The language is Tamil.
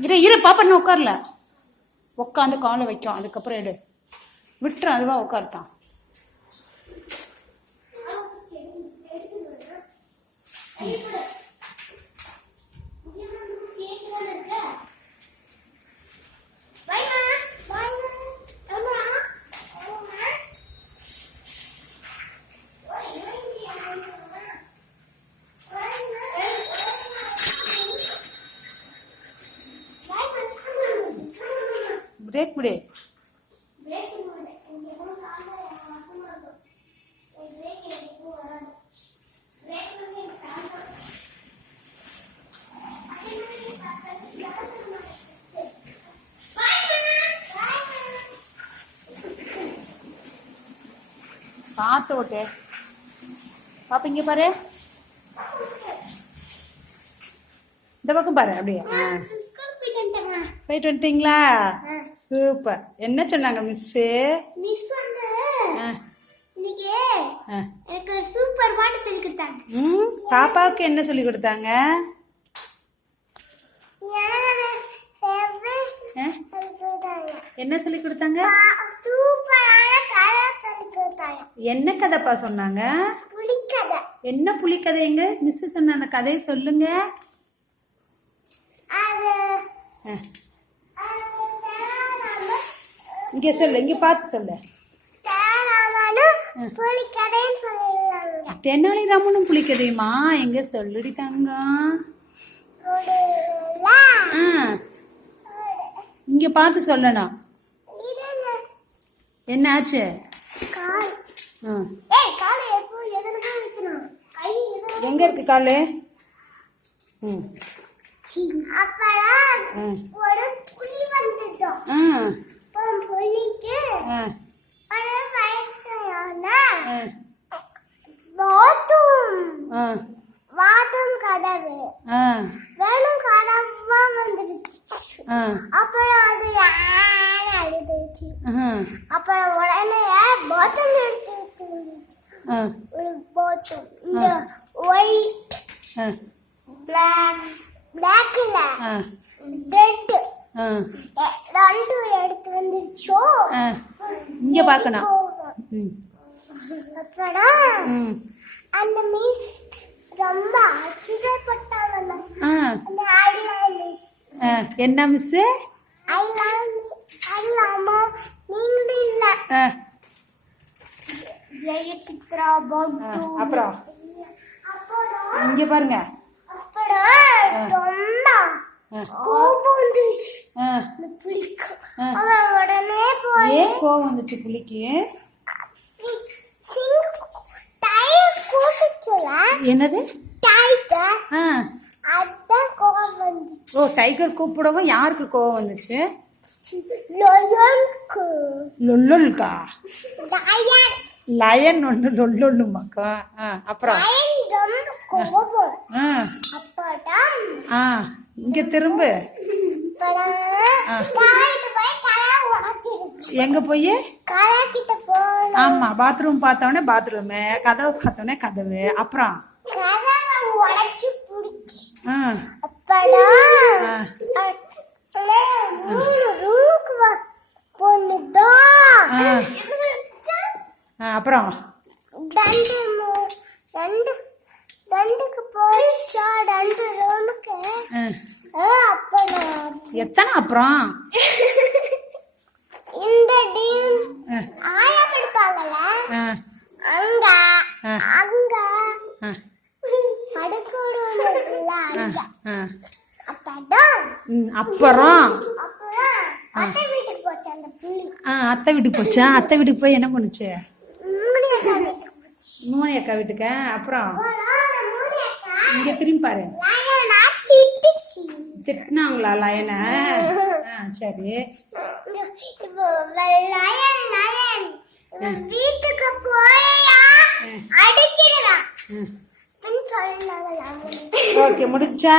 இரு பாப்பா இன்னும் உட்காரல. உட்காந்து காலை வைக்கும், அதுக்கப்புறம் எடு விட்டுரும், அதுவாக உட்காரட்டான். பிரேக் விடு. பார்த்து ஓட்டு பாப்பா, இங்க பாரு, இந்த பக்கம் பாரு. அப்படியே போயிட்டு வந்துட்டீங்களா? சூப்பர். என்ன சொன்னாங்க மிஸ்ஸு? எனக்கு ஒரு சூப்பர் பாட்டு சொல்லி கொடுத்தாங்க. பாப்பாவுக்கு என்ன சொல்லி கொடுத்தாங்க? என்ன சொல்லி கொடுத்தாங்க? என்ன கதைப்பா சொன்னாங்க? புலிக்கதை. என்ன புலிக்கதைங்க? மிஸ் சொன்ன அந்த கதையை சொல்லுங்க. இங்க சொல்லு, இங்க பார்த்து சொல்லு. தெனாலி ராமனும் புலிக்கதையுமா? எங்க சொல்லுடி தங்கம். இங்க பார்த்து சொல்லணும். என்ன ஆச்சு? எங்க இருக்கு காலு? ஒரு புலி வந்துட்டோம். புலிக்கு வாதம் கதவு வேணும் கதவா வந்துடுச்சு. அப்புறம் அது அழுதுச்சு. அப்புறம் உடனே பாத்தம் எடுத்து ஒரு பாத்தம் இந்த ஒயிட் பிளாக்ல ரெட் ரெண்டு எடுத்து வந்துச்சோ. இங்க பார்க்கணும். அப்புறம் அந்த மிஸ் ரொம்ப ஆச்சரியப்பட்டாங்க. என்ன மிஸ்? நீங்களும் இல்ல ஜெயசித்ரா பாபு. அப்புறம் இங்க பாருங்க. அப்புறம் ரொம்ப கோபம் வந்துச்சு புலிக்கு. உடனே போய் ஏன் கோபம் வந்துச்சு புலிக்கு? என்னது? டைகர். அதான் கோபம் வந்துச்சு. ஓ, டைகர் கூப்பிடவும் யாருக்கு கோபம் வந்துச்சு? லயனுக்கு. லொல்லுக்கா? லயன். லயன் ஒன்று லொல்லுமாக்கா? அப்புறம் இங்க திரும்ப. எங்க போய்? ஆமா, பாத்ரூம் பார்த்தோன்னே பாத்ரூமு, கதவு பார்த்தோன்னே கதவு. அப்புறம் அப்புறம் எத்தனை? அப்புறம் இந்த ஆயா படுப்பாங்கல்ல, அங்க அங்க அப்புறம் அத்தை வீட்டுக்கு போச்சு அந்த புலி. அத்தை வீட்டுக்கு போச்சா? அத்தை வீட்டுக்கு போய் என்ன பண்ணுச்சு? மூணு அக்கா வீட்டுக்க. அப்புறம் இங்க திரும்பி பாரு. திட்டினாங்களா லயனை? சரி. வீட்டுக்கு போயா அடிச்சிடுறா. ஓகே, முடிச்சா?